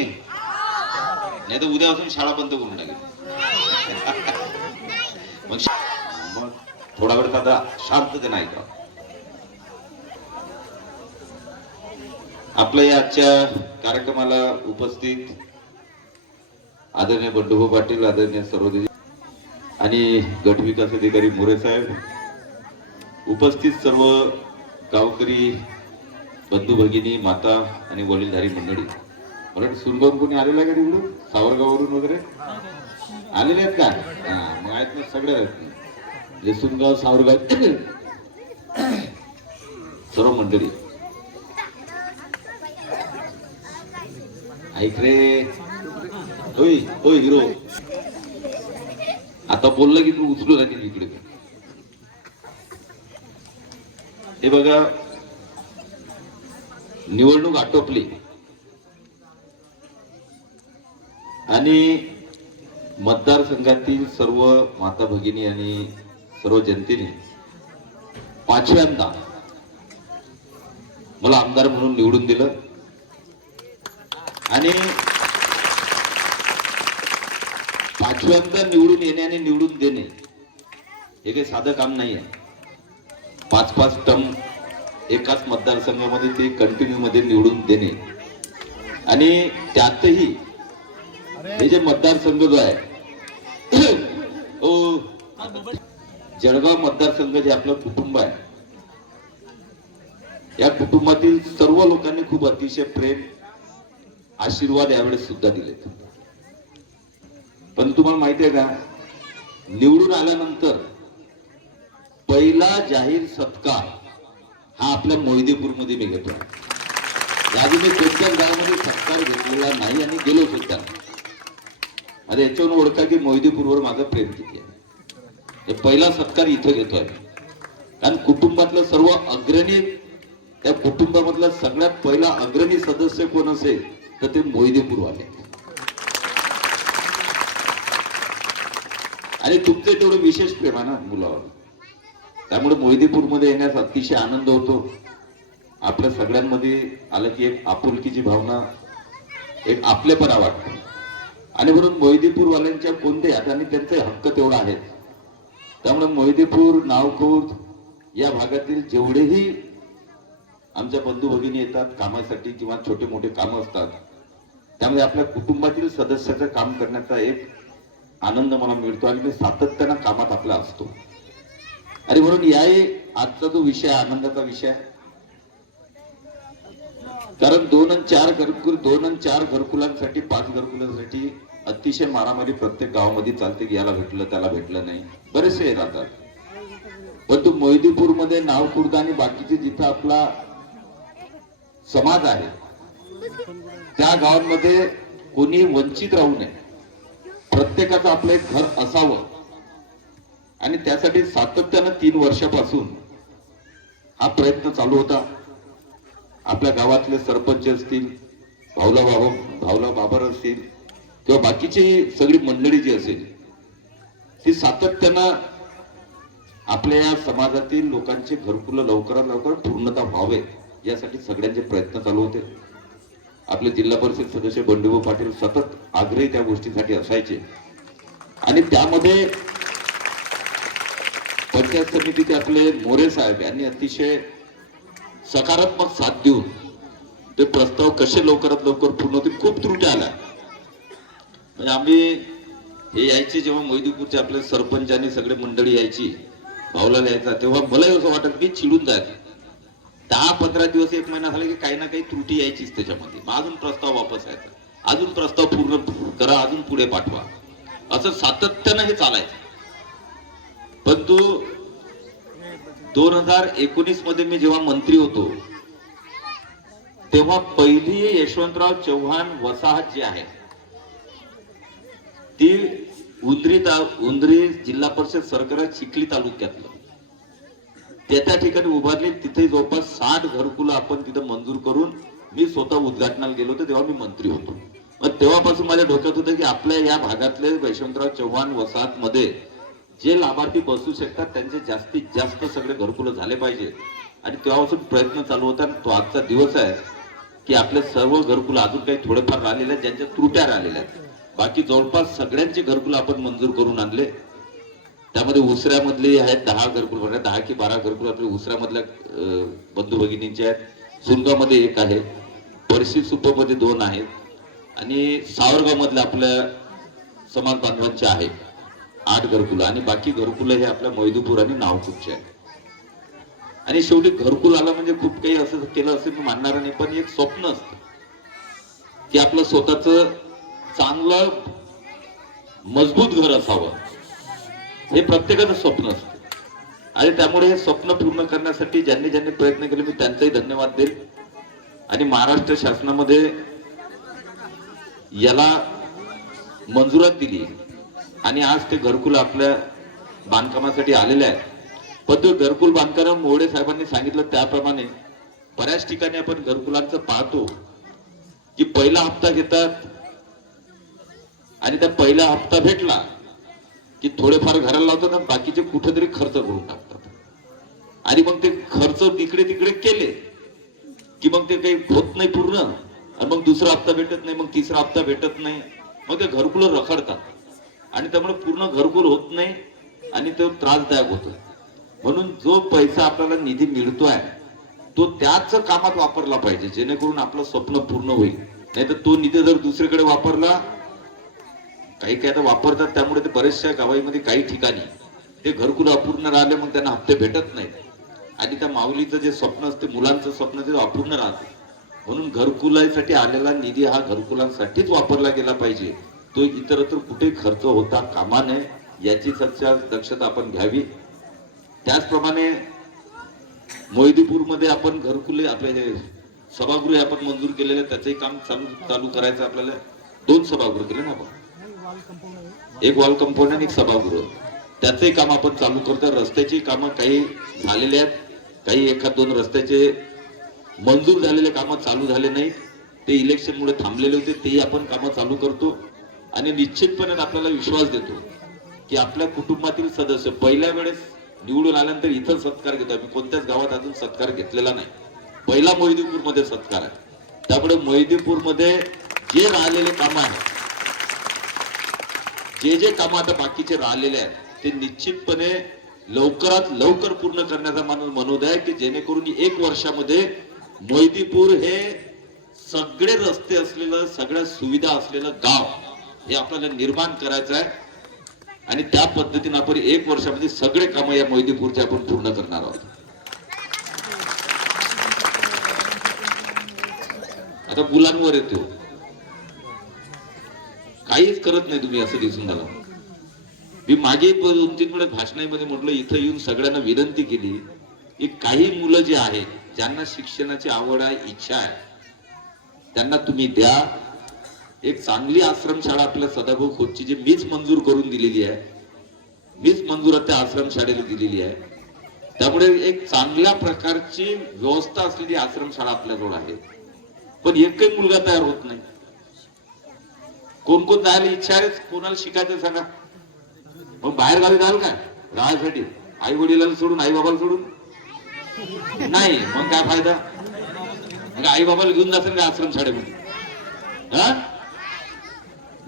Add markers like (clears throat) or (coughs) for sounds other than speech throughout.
तुम्ही नाही तर उद्यापासून शाळा बंद करून टाकेल. मग शा- मग थोडा वेळ आता शांततेने ऐका आपल्या या आजच्या कार्यक्रमाला उपस्थित आदरणीय बंडूभाऊ पाटील आदरणीय सरोदे आणि गट विकास अधिकारी मोरे साहेब उपस्थित सर्व गावकरी बंधू भगिनी माता आणि वडीलधारी मंडळी. उलट वाटतं कोणी आलेलं आहे का तिकडून सावरगाववरून वगैरे? आलेले आहेत का? मग आहेत ना सगळे आहेत. सुनगाव सावरगाव. (coughs) सर्व मंडळी. ऐक रे. होय होय हिरो. आता बोललं की तू उचलू लागेल इकडे. हे बघा निवडणूक आटोपली. आणि मतदारसंघातील सर्व माता भगिनी आणि सर्व जनतेने पाचव्यांदा मला आमदार म्हणून निवडून दिलं. आणि पाचव्यांदा निवडून येणे आणि निवडून देणे हे काही साधं काम नाही आहे. पाच पाच टर्म एकाच मतदारसंघामध्ये ते कंटिन्यू मध्ये निवडून देणे. आणि त्यातही हे जे मतदारसंघ जो आहे (clears throat) जळगाव मतदारसंघ जे आपलं कुटुंब आहे या कुटुंबातील सर्व लोकांनी खूप अतिशय प्रेम आशीर्वाद यावेळेस सुद्धा दिलेत. पण तुम्हाला माहिती आहे का निवडून आल्यानंतर पहिला जाहीर सत्कार हा आपल्या मोहिदेपूरमध्ये मी घेतो याआधी मी कोणत्याच गावामध्ये सत्कार घेतलेला नाही आणि गेलो सुद्धा आता याच्यावरून ओळखा की मोहिदीपूरवर माझं प्रेम किती आहे. पहिला सत्कार इथं घेतोय. कारण कुटुंबातलं सर्व अग्रणी त्या कुटुंबामधला सगळ्यात पहिला अग्रणी सदस्य कोण असेल तर ते मोहिदीपूरवाले आणि तुमचं तेवढं विशेष प्रेम आहे ना मुलावर. त्यामुळे मोहिदीपूरमध्ये येण्यास अतिशय आनंद होतो. आपल्या सगळ्यांमध्ये आलं की एक आपुलकीची भावना एक आपलेपणा वाटतो. आणि म्हणून मोहिदेपूरवाल्यांच्या कोणते आहेत आणि त्यांचे हक्क तेवढा आहेत. त्यामुळे मोहिदेपूर नावखुर्द या भागातील जेवढेही आमच्या बंधू भगिनी येतात कामासाठी किंवा छोटे मोठे कामं असतात त्यामुळे आपल्या कुटुंबातील सदस्याचं काम करण्याचा एक आनंद मला मिळतो आणि मी सातत्यानं कामात आपला असतो. आणि म्हणून याही आजचा जो विषय आहे, आनंदाचा विषय कारण दोन आणि चार घरकुल दोन आणि चार घरकुलांसाठी पाच घरकुलांसाठी अतिशय मारामारी प्रत्येक गावामध्ये चालते की याला भेटलं त्याला भेटलं नाही. बरेचसे राहतात परंतु तू मध्ये नावखुर्द आणि बाकीचे जिथं आपला समाज आहे त्या गावांमध्ये कोणी वंचित राहू नये. प्रत्येकाचं आपलं एक घर असावं. आणि त्यासाठी सातत्यानं तीन वर्षापासून हा प्रयत्न चालू होता. आपल्या गावातले सरपंच असतील भाऊला बाबा भाऊला बाबर असतील किंवा बाकीची सगळी मंडळी जी असेल ती सातत्यानं आपल्या या समाजातील लोकांचे घरकुलं लवकरात लवकर पूर्णता व्हावे यासाठी सगळ्यांचे प्रयत्न चालू होते. आपले जिल्हा परिषद सदस्य बंडूभाऊ पाटील सतत आग्रही त्या गोष्टीसाठी असायचे. आणि त्यामध्ये पंचायत समितीचे आपले मोरे साहेब यांनी अतिशय सकारात्मक साथ देऊन ते प्रस्ताव कसे लवकरात लवकर पूर्ण होतील खूप त्रुट्या आल्या. म्हणजे आम्ही हे यायचे जेव्हा मोहिदीपूरचे आपले सरपंच आणि सगळे मंडळी यायची भाऊला यायचा तेव्हा मलाही असं वाटत की चिडून जायचं दहा पंधरा दिवस एक महिना झाला की काही ना काही त्रुटी यायचीच त्याच्यामध्ये. मग अजून प्रस्ताव वापस यायचा. अजून प्रस्ताव पूर्ण करा अजून पुढे पाठवा. असं सातत्यानं हे चालायचं. परंतु दोन हजार एकोणीसमध्ये मी जेव्हा मंत्री होतो तेव्हा पहिली यशवंतराव चव्हाण वसाहत जी आहे ती उंदरी ता- उंदरी जिल्हा परिषद सरकार चिखली तालुक्यातलं. त्या त्या ठिकाणी उभारली. तिथे जवळपास साठ घरकुलं आपण तिथं मंजूर करून मी स्वतः उद्घाटनाला गेलो होतो तेव्हा मी मंत्री होतो. मग तेव्हापासून माझ्या डोक्यात होतं की आपल्या या भागातले वैशंतराव चव्हाण वसाहत मध्ये जे लाभार्थी बसू शकतात त्यांचे जास्तीत जास्त सगळे घरकुलं झाले पाहिजे. आणि तेव्हापासून प्रयत्न चालू होता आणि तो आजचा दिवस आहे की आपले सर्व घरकुलं अजून काही थोडेफार राहिलेले आहेत ज्यांच्या त्रुट्या राहिलेल्या आहेत. बाकी जवळपास सगळ्यांचे घरकुल आपण मंजूर करून आणले. त्यामध्ये उसऱ्यामधले आहेत दहा घरकुल म्हणजे दहा की बारा घरकुल आपले उसऱ्यामधल्या बंधू भगिनींचे आहेत. सुनगावमध्ये एक आहे परशी सुपमध्ये दोन आहेत. आणि सावरगावमधल्या आपल्या समाज बांधवांचे आहेत आठ घरकुलं. आणि बाकी घरकुलं हे आपल्या मैदूपूर आणि नावपूरचे आहेत. आणि शेवटी घरकुल आलं म्हणजे खूप काही असं केलं असं मी मानणार नाही पण एक स्वप्न असतं की आपलं स्वतःचं चांगलं मजबूत घर असावं. हे प्रत्येकाचं स्वप्न असतं. आणि त्यामुळे हे स्वप्न पूर्ण करण्यासाठी ज्यांनी ज्यांनी प्रयत्न केले मी त्यांचाही धन्यवाद देईल. आणि महाराष्ट्र शासनामध्ये याला मंजुरात दिली आणि आज ते घरकुल आपल्या बांधकामासाठी आलेले आहेत. पण तो घरकुल बांधकाम मोडे साहेबांनी सांगितलं त्याप्रमाणे बऱ्याच ठिकाणी आपण घरकुलांचं पाहतो की पहिला हप्ता घेतात आणि त्या पहिला हप्ता भेटला की थोडेफार घराला लावतात आणि बाकीचे कुठेतरी खर्च करून टाकतात. आणि मग ते खर्च तिकडे तिकडे केले की मग ते काही होत नाही पूर्ण. आणि मग दुसरा हप्ता भेटत नाही मग तिसरा हप्ता भेटत नाही. मग ते घरकुल रखडतात. आणि त्यामुळे पूर्ण घरकुल होत नाही आणि तो त्रासदायक होतो. म्हणून जो पैसा आपल्याला निधी मिळतोय तो त्याच कामात वापरला पाहिजे जेणेकरून आपलं स्वप्न पूर्ण होईल. नाही तर तो निधी जर दुसरीकडे वापरला काही काही आता वापरतात त्यामुळे ते बऱ्याचशा गावाईमध्ये काही ठिकाणी ते घरकुल अपूर्ण राहिले मग त्यांना हप्ते भेटत नाहीत. आणि त्या माऊलीचं जे स्वप्न असते मुलांचं स्वप्न ते अपूर्ण राहते म्हणून घरकुलासाठी आलेला निधी हा घरकुलांसाठीच वापरला गेला पाहिजे. तो इतरत्र कुठे खर्च होता कामा नये याची सध्या दक्षता आपण घ्यावी. त्याचप्रमाणे मोहिदीपूरमध्ये आपण घरकुले आपले हे सभागृह आपण मंजूर केलेले त्याचंही काम चालू चालू करायचं आपल्याला. दोन सभागृह केले ना आपण? एक वॉल कंपाऊंड आणि एक सभागृह. त्याचंही काम आपण चालू करतो. रस्त्याची कामं काही झालेली आहेत. काही एखाद दोन रस्त्याचे मंजूर झालेले कामं चालू झाले नाही ते इलेक्शनमुळे थांबलेले होते. तेही आपण कामं चालू करतो. आणि निश्चितपणे आपल्याला विश्वास देतो की आपल्या कुटुंबातील सदस्य पहिल्या वेळेस निवडून आल्यानंतर इथं सत्कार घेतो आम्ही कोणत्याच गावात अजून सत्कार घेतलेला नाही. पहिला मोहिदीपूरमध्ये सत्कार आहे. त्यामुळे मोहिदीपूरमध्ये जे राहिलेले काम आहेत जे जे काम आता बाकीचे राहिलेले आहेत ते निश्चितपणे लवकरात लवकर पूर्ण करण्याचा माणूस मनोद आहे की जेणेकरून एक वर्षामध्ये मोहिदीपूर हे सगळे रस्ते असलेलं सगळ्या सुविधा असलेलं गाव हे आपल्याला निर्माण करायचं आहे. आणि त्या पद्धतीने आपण एक वर्षामध्ये सगळे कामं या मोहिदीपूरचे आपण पूर्ण करणार आहोत. आता मुलांवर येतो. काहीच करत नाही तुम्ही असं दिसून झालं मी मागे दोन तीन वेळा भाषणामध्ये म्हटलं इथं येऊन सगळ्यांना विनंती केली. की काही मुलं जे आहेत ज्यांना शिक्षणाची आवड आहे इच्छा आहे त्यांना तुम्ही द्या. एक चांगली आश्रमशाळा आपल्या सदाभाऊ खोदची जी मीच मंजूर करून दिलेली आहे. मीच मंजूर त्या आश्रमशाळेला दिलेली आहे. त्यामुळे एक चांगल्या प्रकारची व्यवस्था असलेली आश्रमशाळा आपल्याजवळ आहे. पण एकही मुलगा तयार होत नाही. कोण कोण जायला इच्छा आहे कोणाला शिकायचं सांगा. मग बाहेर गावी जाल का? राहायसाठी आई वडिलांना सोडून आई बाबाला सोडून? नाही. मग काय फायदा? मग आई बाबाला घेऊन जातील का आश्रम शाळेमध्ये? हा?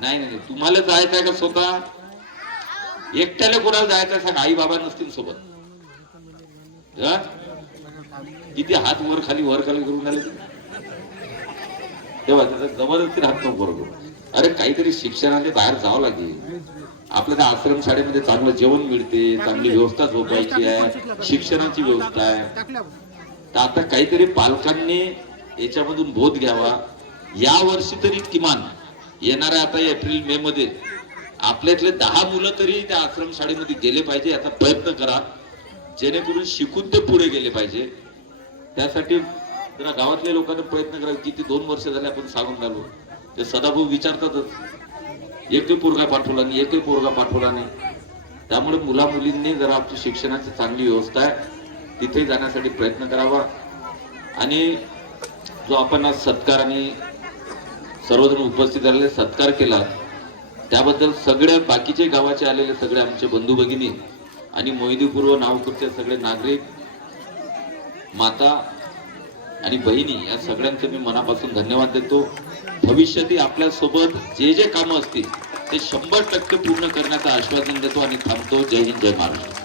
नाही नाही तुम्हाला जायचं आहे का स्वतः? एकट्याला कोणाला जायचं आहे सांगा. आई बाबा नसतील सोबत. हा? किती हात वर खाली वर खाली करून आले तेव्हा त्याचा जबरदस्ती हात नको बरोबर अरे काहीतरी शिक्षणाने बाहेर जावं लागेल. आपल्या त्या आश्रम शाळेमध्ये चांगलं जेवण मिळते चांगली व्यवस्था झोपायची आहे शिक्षणाची व्यवस्था आहे. तर आता काहीतरी पालकांनी याच्यामधून बोध घ्यावा. या वर्षी तरी किमान येणाऱ्या आता एप्रिल मे मध्ये आपल्यातले दहा मुलं तरी त्या आश्रम शाळेमध्ये गेले पाहिजे याचा प्रयत्न करा. जेणेकरून शिकून ते पुढे गेले पाहिजे. त्यासाठी जरा गावातल्या लोकांनी प्रयत्न करा किती दोन वर्ष झाले आपण सांगून राहिलो ते सदाभाऊ विचारतातच एकही पोरगा पाठवला नाही एकही पोरगा पाठवला नाही. त्यामुळे मुला मुलींनी जरा आमची शिक्षणाची चांगली व्यवस्था आहे. तिथे जाण्यासाठी प्रयत्न करावा. आणि जो आपण आज सत्कार आणि सर्वजण उपस्थित झालेले सत्कार केला त्याबद्दल सगळ्या बाकीचे गावाचे आलेले सगळे आमचे बंधू भगिनी आणि मोहिदीपूर्व नावपूरचे सगळे नागरिक माता आणि बहिणी या सगळ्यांचं मी मनापासून धन्यवाद देतो. भविष्यातील आपल्यासोबत जे जे कामं असतील ते शंभर टक्के पूर्ण करण्याचं आश्वासन देतो आणि थांबतो. जय हिंद जय महाराष्ट्र.